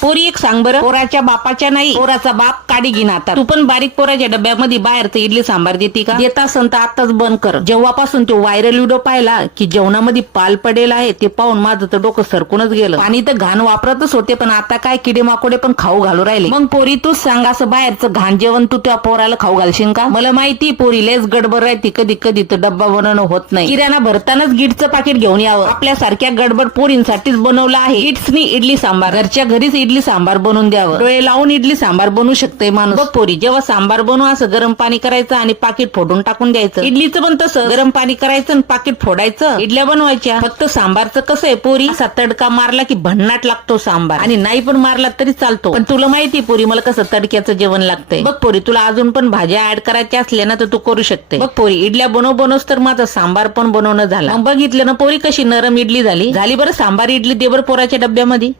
पोरी एक सांग बरं, पोराच्या बापाच्या नाही, पोराचा बाप काडी घेऊन आता. तू पण बारीक पोराच्या डब्यामध्ये बाहेरचं इडली सांबार देते का? देत असन तर आताच बंद कर. जेव्हापासून तो व्हायरल व्हिडिओ पाहिला की जेवणामध्ये पाल पडेल आहे ते पाहून माझं तर डोकं सरकूनच गेलं. पाणी तर घाण वापरतच होते, पण आता काय किडे माकोडे पण खाऊ घालू राहिले. मग पोरी तूच सांग, असं बाहेरचं घाण जेवण तू त्या पोराला खाऊ घालशील का? मला माहिती पोरी लेच गडबड राहते, कधी कधी तर डब्बा बनवणं होत नाही. किराणा भरतानाच गिटचं पाकिट घेऊन यावं. आपल्यासारख्या गडबड पोरींसाठीच बनवलं आहे गिट्सनी इडली सांबार. घरच्या घरीच इडली सांबार बनवून द्यावं. डोळे लावून इडली सांबार बनवू शकते माणूस. बघ पोरी, जेव्हा सांबार बनवू असं गरम पाणी करायचं आणि पाकिट फोडून टाकून द्यायचं. इडलीचं पण तसं गरम पाणी करायचं आणि पाकिट फोडायचं. इडल्या बनवायच्या. फक्त सांबारचं कसं आहे पोरी, असा तडका मारला की भन्नाट लागतो सांबार, आणि नाही पण मारला तरी चालतो. पण तुला माहिती पोरी मला कसं तडक्याचं जेवण लागतंय. बघ पोरी, तुला अजून पण भाज्या ऍड करायच्या असल्या ना तर तू करू शकते. बघ पोरी, इडल्या बनवूस तर माझं सांबार पण बनवणं झालं. मग बघितलं ना पोरी कशी नरम इडली झाली. बरं सांबार इडली दे बरं पोराच्या डब्यामध्ये.